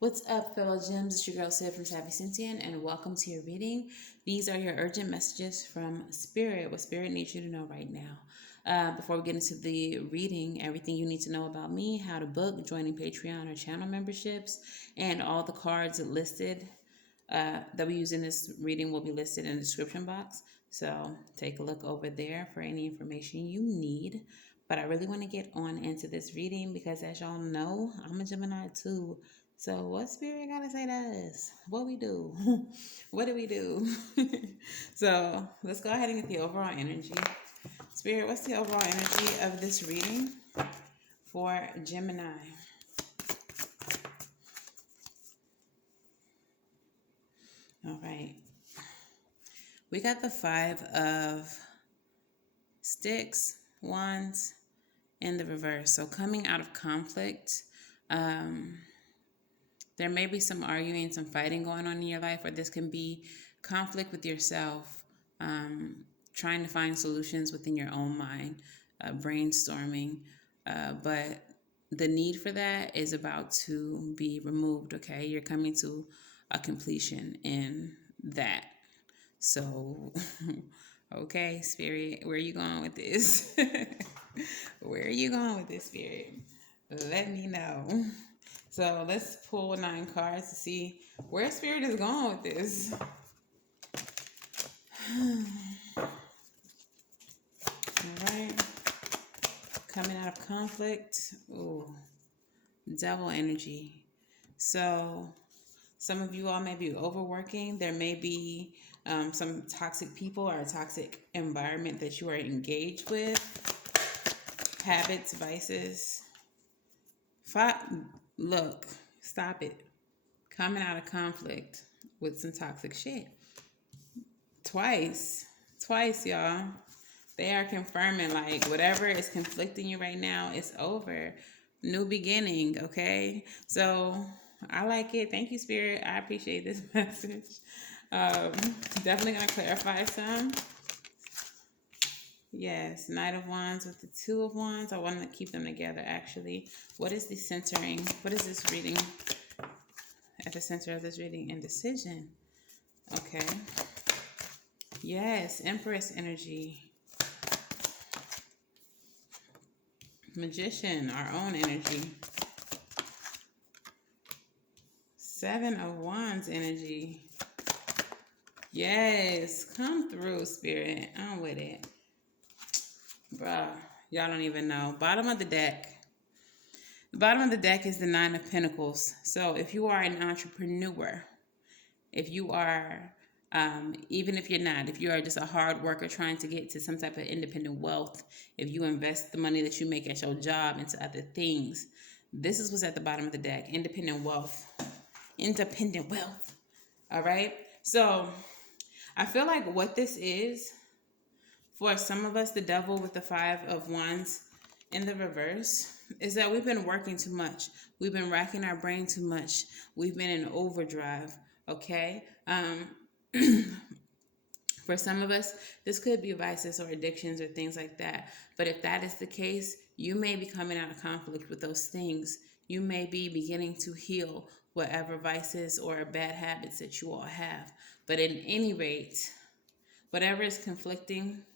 What's up, fellow gems? It's your girl Sid from Savvy, and welcome to your reading. These are your urgent messages from Spirit, what Spirit needs you to know right now. Before we get into the reading, everything you need to know about me, how to book, joining Patreon or channel memberships, and all the cards listed that we use in this reading will be listed in the description box. So take a look over there for any information you need. But I really want to get on into this reading because, as y'all know, I'm a Gemini too. So what Spirit gotta say to us? What we do? What do we do? So let's go ahead and get the overall energy. Spirit, what's the overall energy of this reading for Gemini? All right. We got the 5 of Sticks, Wands, in the reverse. So coming out of conflict, there may be some arguing, some fighting going on in your life, or this can be conflict with yourself, trying to find solutions within your own mind, brainstorming. But the need for that is about to be removed, okay? You're coming to a completion in that. So, okay, Spirit, where are you going with this? Where are you going with this, Spirit? Let me know. So let's pull 9 cards to see where Spirit is going with this. All right. Coming out of conflict. Ooh, devil energy. So some of you all may be overworking. There may be some toxic people or a toxic environment that you are engaged with. Habits, vices. Look, stop it. Coming out of conflict with some toxic shit. Twice, y'all. They are confirming, like, whatever is conflicting you right now, it's over. New beginning, okay? So I like it. Thank you, Spirit. I appreciate this message. Definitely gonna clarify some. Yes, Knight of Wands with the 2 of Wands. I want to keep them together, actually. What is the centering? What is this reading? At the center of this reading, Indecision. Okay. Yes, Empress energy. Magician, our own energy. 7 of Wands energy. Yes, come through, Spirit. I'm with it. Bruh, y'all don't even know. Bottom of the deck. The bottom of the deck is the 9 of Pentacles. So if you are an entrepreneur, if you are, even if you're not, if you are just a hard worker trying to get to some type of independent wealth, if you invest the money that you make at your job into other things, this is what's at the bottom of the deck. Independent wealth. Independent wealth. All right? So I feel like what this is, for some of us, the devil with the 5 of Wands in the reverse, is that we've been working too much. We've been racking our brain too much. We've been in overdrive, okay? For some of us, this could be vices or addictions or things like that. But if that is the case, you may be coming out of conflict with those things. You may be beginning to heal whatever vices or bad habits that you all have. But at any rate, whatever is conflicting,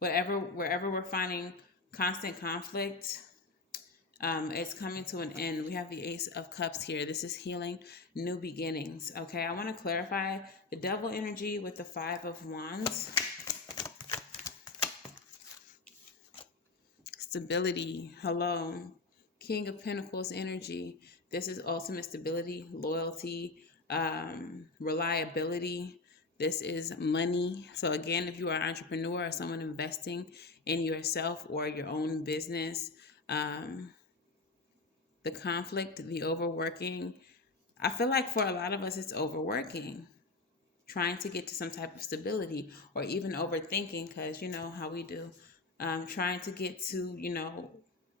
wherever we're finding constant conflict, it's coming to an end. We have the Ace of Cups here. This is healing, new beginnings. Okay, I want to clarify the devil energy with the 5 of Wands. Stability. Hello. King of Pentacles energy. This is ultimate stability, loyalty, reliability. This is money. So again, if you are an entrepreneur or someone investing in yourself or your own business, the conflict, the overworking, I feel like for a lot of us, it's overworking, trying to get to some type of stability, or even overthinking, because you know how we do, trying to get to,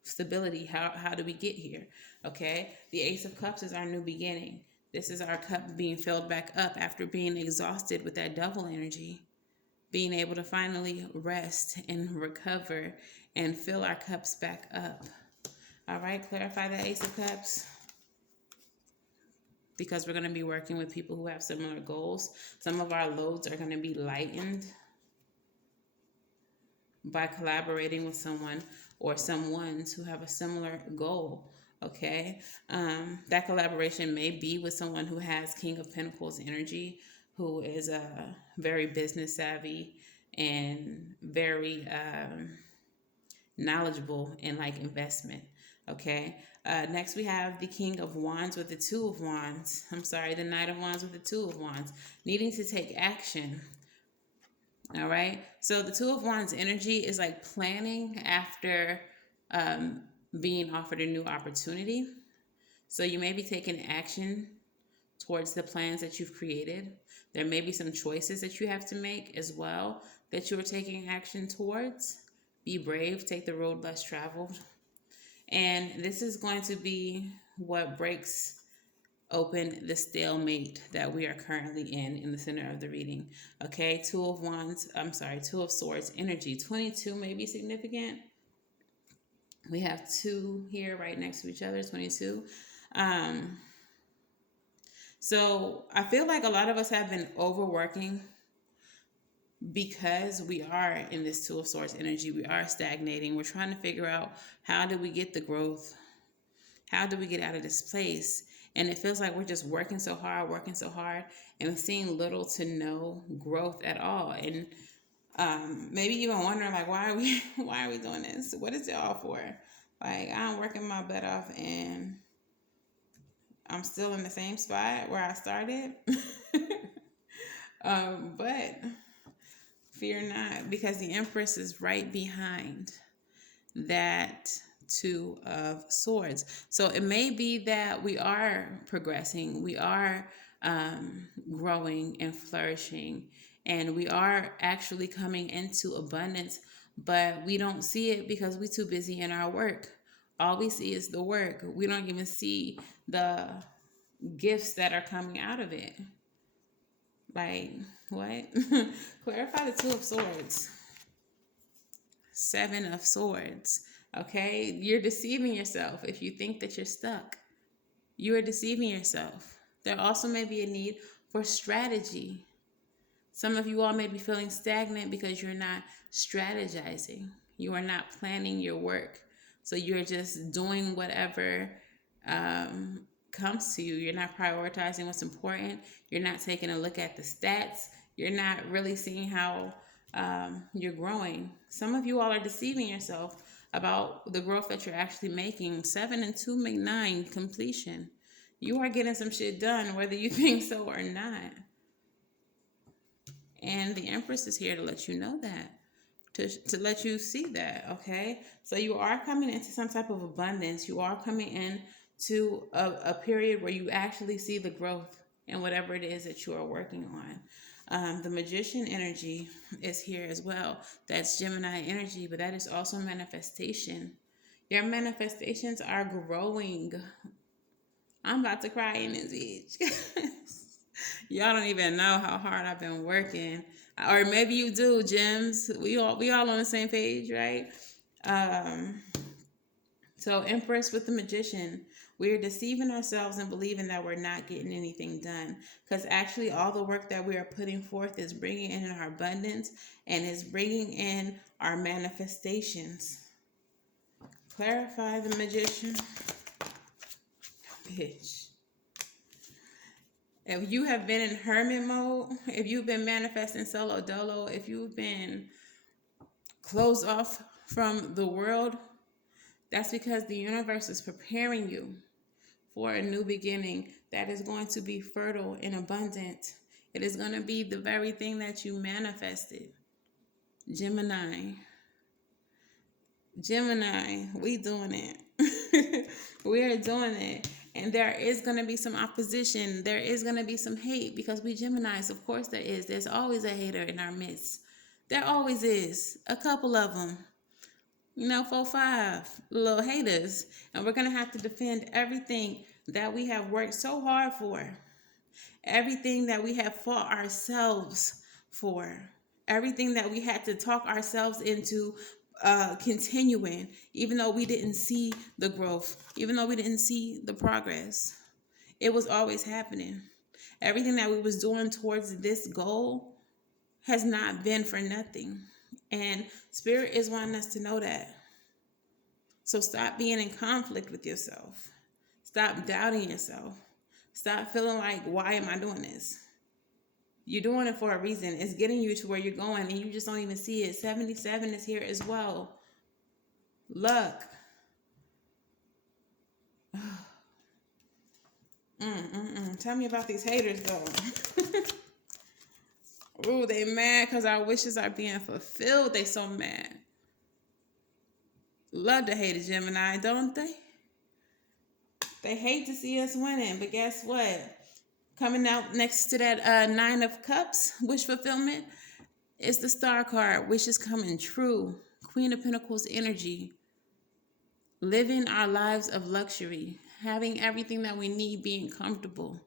stability. How do we get here? Okay. The Ace of Cups is our new beginning. This is our cup being filled back up after being exhausted with that devil energy, being able to finally rest and recover and fill our cups back up. All right, clarify that Ace of Cups. because we're going to be working with people who have similar goals. Some of our loads are going to be lightened by collaborating with someone or someones who have a similar goal. Okay, that collaboration may be with someone who has King of Pentacles energy, who is very business savvy and very knowledgeable in like investment. Okay, next we have the King of Wands with the Two of Wands. The Knight of Wands with the Two of Wands, needing to take action. All right, so the Two of Wands energy is like planning after being offered a new opportunity. So you may be taking action towards the plans that you've created. There may be some choices that you have to make as well that you are taking action towards. Be brave, take the road less traveled. And this is going to be what breaks open the stalemate that we are currently in the center of the reading. Okay, Two of Swords energy. 22 may be significant. We have 2 here right next to each other, 22. So I feel like a lot of us have been overworking because we are in this Two of Swords energy. We are stagnating. We're trying to figure out, how do we get the growth? How do we get out of this place? And it feels like we're just working so hard, and seeing little to no growth at all. And maybe even wondering, like, why are we doing this? What is it all for? Like, I'm working my butt off and I'm still in the same spot where I started. But fear not, because the Empress is right behind that Two of Swords. So it may be that we are progressing, we are growing and flourishing, and we are actually coming into abundance, but we don't see it because we're too busy in our work. All we see is the work. We don't even see the gifts that are coming out of it. Like, what? Clarify the Two of Swords. 7 of Swords. Okay, you're deceiving yourself if you think that you're stuck. You are deceiving yourself. There also may be a need for strategy. Some of you all may be feeling stagnant because you're not strategizing. You are not planning your work. So you're just doing whatever comes to you. You're not prioritizing what's important. You're not taking a look at the stats. You're not really seeing how you're growing. Some of you all are deceiving yourself about the growth that you're actually making. 7 and 2 make 9, completion. You are getting some shit done, whether you think so or not. And the Empress is here to let you know that, to let you see that, okay? So you are coming into some type of abundance. You are coming into a period where you actually see the growth in whatever it is that you are working on. The Magician energy is here as well. That's Gemini energy, but that is also manifestation. Your manifestations are growing. I'm about to cry in this bitch. Y'all don't even know how hard I've been working. Or maybe you do, Gems. We all on the same page, right? So Empress with the Magician. We're deceiving ourselves and believing that we're not getting anything done. Because actually all the work that we are putting forth is bringing in our abundance and is bringing in our manifestations. Clarify the Magician. Bitch. If you have been in hermit mode, if you've been manifesting solo dolo, if you've been closed off from the world, that's because the universe is preparing you for a new beginning that is going to be fertile and abundant. It is going to be the very thing that you manifested. Gemini, we doing it. We are doing it. And there is going to be some opposition. There is going to be some hate because we Geminis, of course there is. There's always a hater in our midst. There always is. A couple of them. 4, 5 little haters. And we're going to have to defend everything that we have worked so hard for. Everything that we have fought ourselves for. Everything that we had to talk ourselves into continuing, even though we didn't see the growth, even though we didn't see the progress. It was always happening. Everything that we was doing towards this goal has not been for nothing. And Spirit is wanting us to know that. So stop being in conflict with yourself. Stop doubting yourself. Stop feeling like, why am I doing this? You're doing it for a reason. It's getting you to where you're going and you just don't even see it. 77 is here as well. Luck. Tell me about these haters though. Ooh, they mad because our wishes are being fulfilled. They so mad. Love to hate a Gemini, don't they? They hate to see us winning, but guess what? Coming out next to that 9 of Cups, wish fulfillment, is the Star card. Wishes coming true. Queen of Pentacles energy. Living our lives of luxury. Having everything that we need, being comfortable.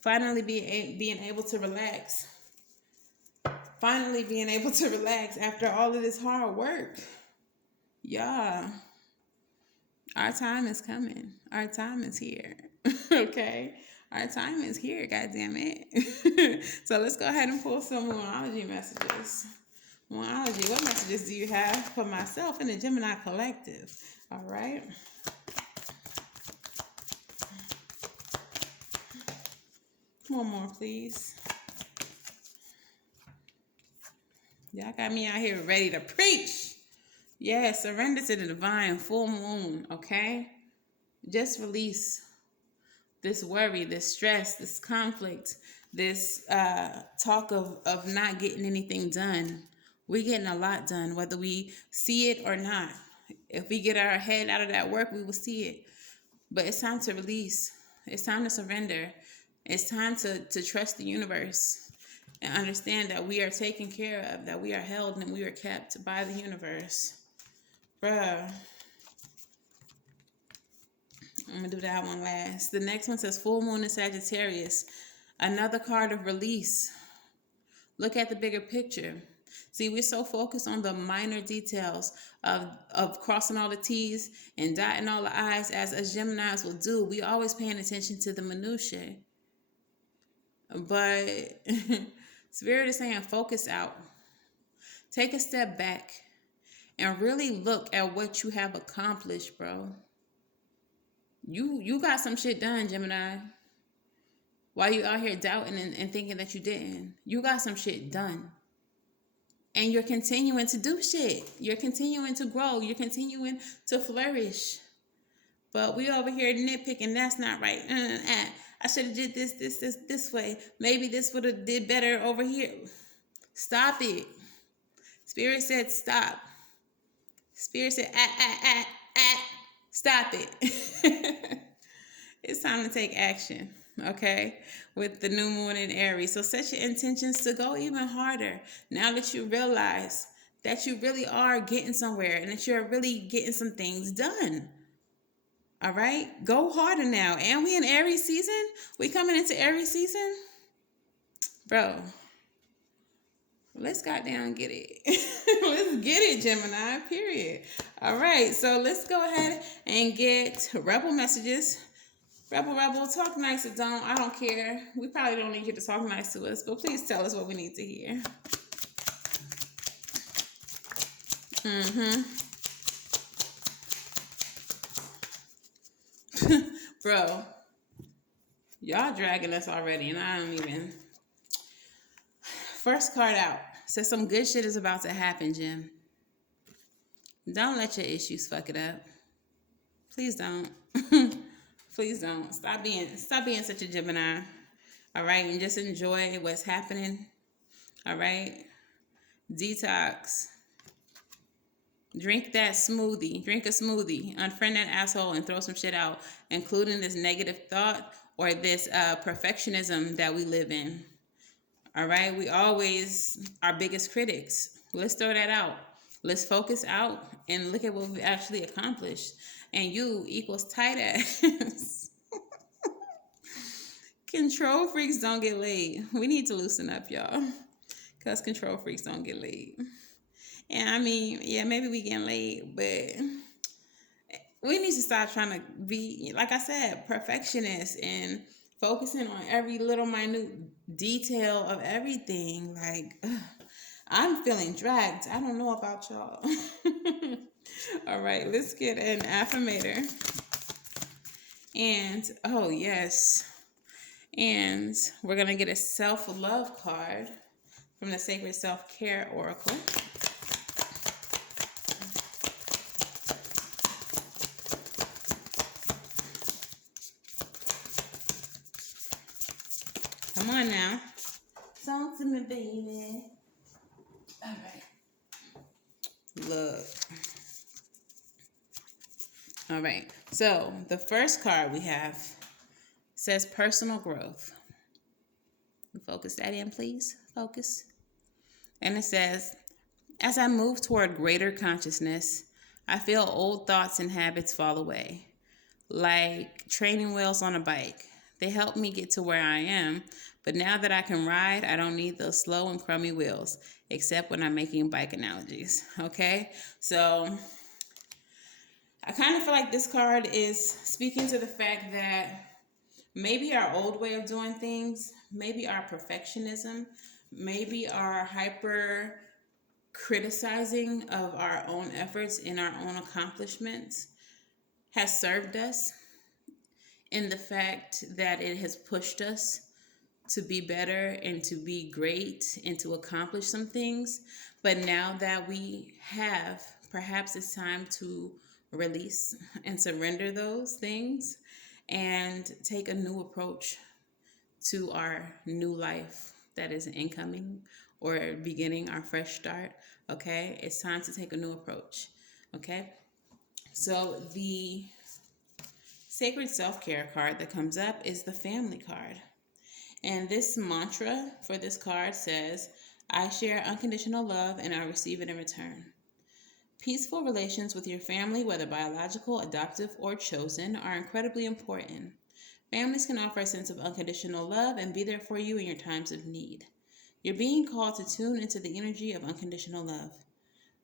Finally being able to relax. Finally being able to relax after all of this hard work. Yeah. Our time is coming. Our time is here. Okay? Our time is here, goddammit. So let's go ahead and pull some Moonology messages. Moonology, what messages do you have for myself and the Gemini Collective? All right. One more, please. Y'all got me out here ready to preach. Yeah, surrender to the divine full moon, okay? Just release this worry, this stress, this conflict, this talk of not getting anything done. We're getting a lot done, whether we see it or not. If we get our head out of that work, we will see it. But it's time to release. It's time to surrender. It's time to trust the universe and understand that we are taken care of, that we are held and we are kept by the universe. Bruh. I'm going to do that one last. The next one says full moon in Sagittarius. Another card of release. Look at the bigger picture. See, we're so focused on the minor details of crossing all the T's and dotting all the I's as Geminis will do. We always paying attention to the minutiae. But Spirit is saying focus out. Take a step back and really look at what you have accomplished, bro. You got some shit done, Gemini. While you out here doubting and thinking that you didn't. You got some shit done. And you're continuing to do shit. You're continuing to grow. You're continuing to flourish. But we over here nitpicking. That's not right. I should have did this way. Maybe this would have did better over here. Stop it. Spirit said stop. Spirit said stop it. It's time to take action, okay? With the new moon in Aries. So set your intentions to go even harder. Now that you realize that you really are getting somewhere and that you're really getting some things done. All right? Go harder now. And we in Aries season? We coming into Aries season? Bro, let's goddamn get it. Let's get it, Gemini, period. All right, so let's go ahead and get rebel messages. Rebel, talk nice or don't. I don't care. We probably don't need you to talk nice to us, but please tell us what we need to hear. Bro, y'all dragging us already, and I don't even... First card out. Says some good shit is about to happen, Jim. Don't let your issues fuck it up. Please don't. Please don't. Stop being such a Gemini. All right? And just enjoy what's happening. All right? Detox. Drink that smoothie. Drink a smoothie. Unfriend that asshole and throw some shit out, including this negative thought or this perfectionism that we live in. All right? We always our biggest critics. Let's throw that out. Let's focus out and look at what we've actually accomplished. And you equals tight ass. Control freaks don't get laid. We need to loosen up, y'all. Because control freaks don't get laid. And I mean, yeah, maybe we getting laid, but we need to stop trying to be, like I said, perfectionists and focusing on every little minute detail of everything. Like, I'm feeling dragged. I don't know about y'all. All right, let's get an affirmator. And oh, yes. And we're going to get a self-love card from the Sacred Self-Care Oracle. Come on now. Talk to me, baby. All right. Look. All right. So the first card we have says personal growth. Focus that in, please. Focus. And it says, as I move toward greater consciousness, I feel old thoughts and habits fall away. Like training wheels on a bike. They help me get to where I am, but now that I can ride, I don't need those slow and crummy wheels, except when I'm making bike analogies, okay? So I kind of feel like this card is speaking to the fact that maybe our old way of doing things, maybe our perfectionism, maybe our hyper criticizing of our own efforts and our own accomplishments has served us in the fact that it has pushed us to be better and to be great and to accomplish some things. But now that we have, perhaps it's time to release and surrender those things and take a new approach to our new life that is incoming or beginning our fresh start. Okay, it's time to take a new approach. Okay, so the Sacred Self-Care card that comes up is the Family card. And this mantra for this card says, I share unconditional love and I receive it in return. Peaceful relations with your family, whether biological, adoptive, or chosen, are incredibly important. Families can offer a sense of unconditional love and be there for you in your times of need. You're being called to tune into the energy of unconditional love.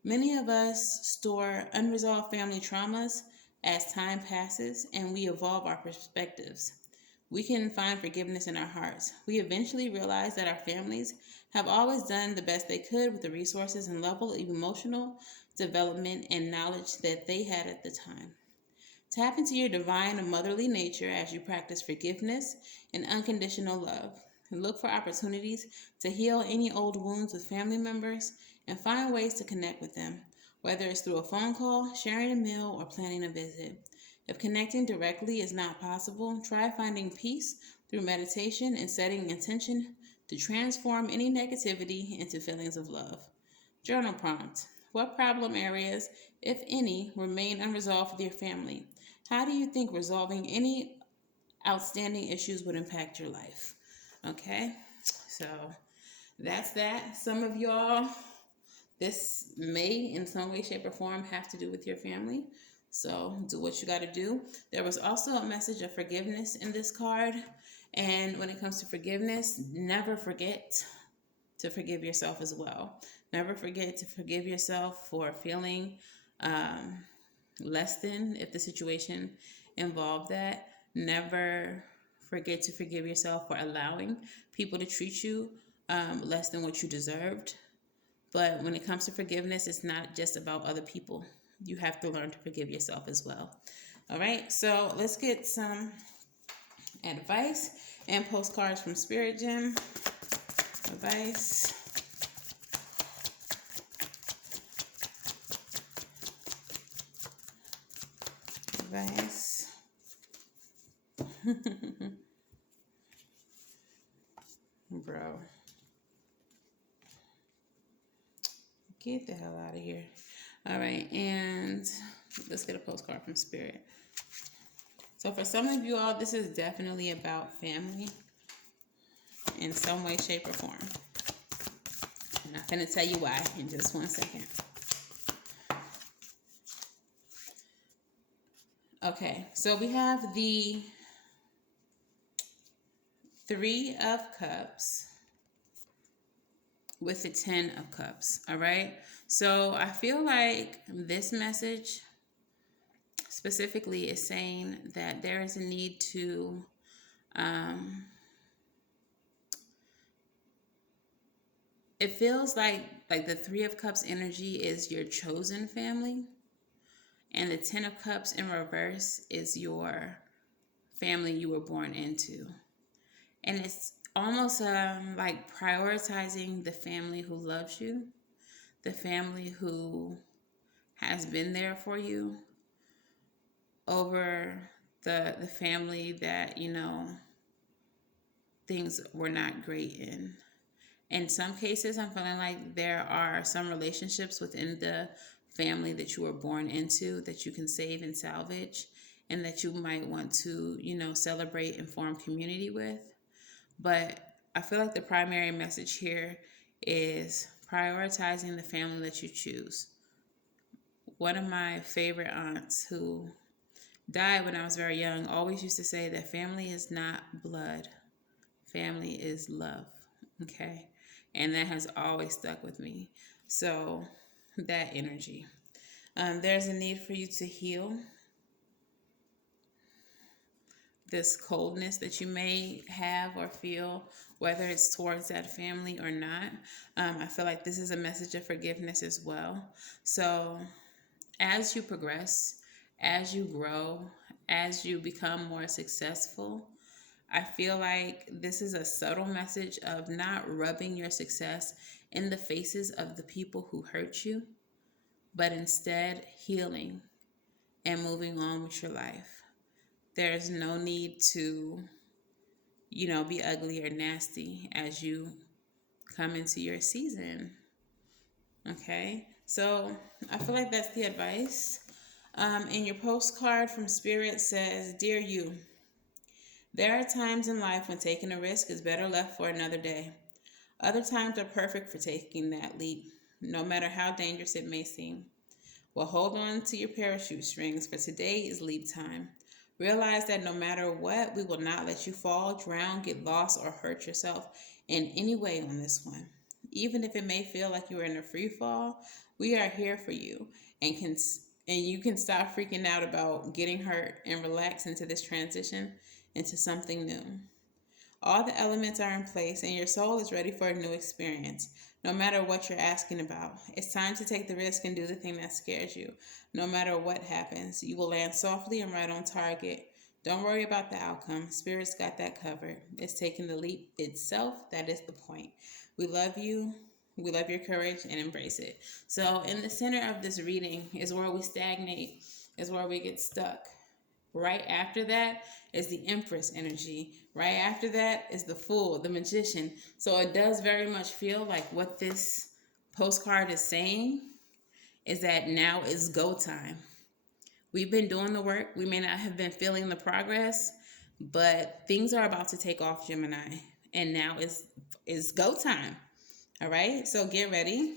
Many of us store unresolved family traumas as time passes and we evolve our perspectives. We can find forgiveness in our hearts. We eventually realize that our families have always done the best they could with the resources and level of emotional development and knowledge that they had at the time. Tap into your divine and motherly nature as you practice forgiveness and unconditional love. And look for opportunities to heal any old wounds with family members and find ways to connect with them, whether it's through a phone call, sharing a meal, or planning a visit. If connecting directly is not possible, try finding peace through meditation and setting intention to transform any negativity into feelings of love. Journal prompt. What problem areas, if any, remain unresolved with your family? How do you think resolving any outstanding issues would impact your life? Okay, so that's that. Some of y'all, this may in some way, shape, or form have to do with your family. So do what you got to do. There was also a message of forgiveness in this card. And when it comes to forgiveness, never forget to forgive yourself as well. Never forget to forgive yourself for feeling less than if the situation involved that. Never forget to forgive yourself for allowing people to treat you less than what you deserved. But when it comes to forgiveness, it's not just about other people. You have to learn to forgive yourself as well. All right, so let's get some advice and postcards from Spirit Gem. Advice. Advice. Bro. Get the hell out of here. All right, and let's get a postcard from Spirit. So for some of you all, this is definitely about family in some way, shape, or form. And I'm going to tell you why in just 1 second. Okay, so we have the Three of Cups with the 10 of Cups, all right? So I feel like this message specifically is saying that there is a need to um, it feels like the Three of Cups energy is your chosen family, and the Ten of Cups in reverse is your family you were born into. And it's almost like prioritizing the family who loves you, the family who has been there for you, over the family that, you know, things were not great in. In some cases, I'm feeling like there are some relationships within the family that you were born into that you can save and salvage, and that you might want to, you know, celebrate and form community with. But I feel like the primary message here is prioritizing the family that you choose. One of my favorite aunts, who died when I was very young, always used to say that family is not blood, family is love. Okay. And that has always stuck with me. So, that energy. There's a need for you to heal this coldness that you may have or feel, whether it's towards that family or not. I feel like this is a message of forgiveness as well. So, as you progress, as you grow, as you become more successful, I feel like this is a subtle message of not rubbing your success in the faces of the people who hurt you, but instead healing and moving on with your life. There's no need to, you know, be ugly or nasty as you come into your season. Okay? So I feel like that's the advice. And your postcard from Spirit says, Dear you, there are times in life when taking a risk is better left for another day. Other times are perfect for taking that leap, no matter how dangerous it may seem. Well, hold on to your parachute strings, for today is leap time. Realize that no matter what, we will not let you fall, drown, get lost, or hurt yourself in any way on this one. Even if it may feel like you are in a free fall, we are here for you, and you can stop freaking out about getting hurt and relax into this transition into something new. All the elements are in place, and your soul is ready for a new experience, no matter what you're asking about. It's time to take the risk and do the thing that scares you. No matter what happens, you will land softly and right on target. Don't worry about the outcome. Spirit's got that covered. It's taking the leap itself that is the point. We love you. We love your courage and embrace it. So, in the center of this reading is where we stagnate, is where we get stuck. Right after that is the Empress energy. Right after that is the Fool, the Magician. So it does very much feel like what this postcard is saying is that now is go time. We've been doing the work. We may not have been feeling the progress, but things are about to take off, Gemini. And now is go time. All right? So get ready.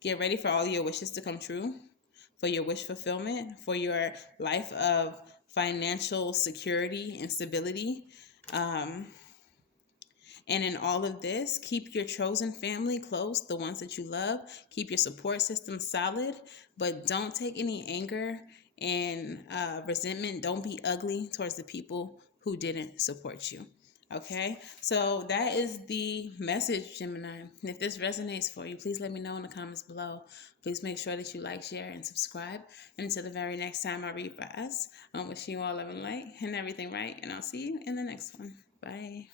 Get ready for all your wishes to come true, for your wish fulfillment, for your life of financial security and stability. And in all of this, keep your chosen family close, the ones that you love. Keep your support system solid, but don't take any anger and resentment. Don't be ugly towards the people who didn't support you. Okay, so that is the message, Gemini. If this resonates for you, please let me know in the comments below. Please make sure that you like, share, and subscribe. And until the very next time I read for us, I'm wishing you all love and light and everything right. And I'll see you in the next one. Bye.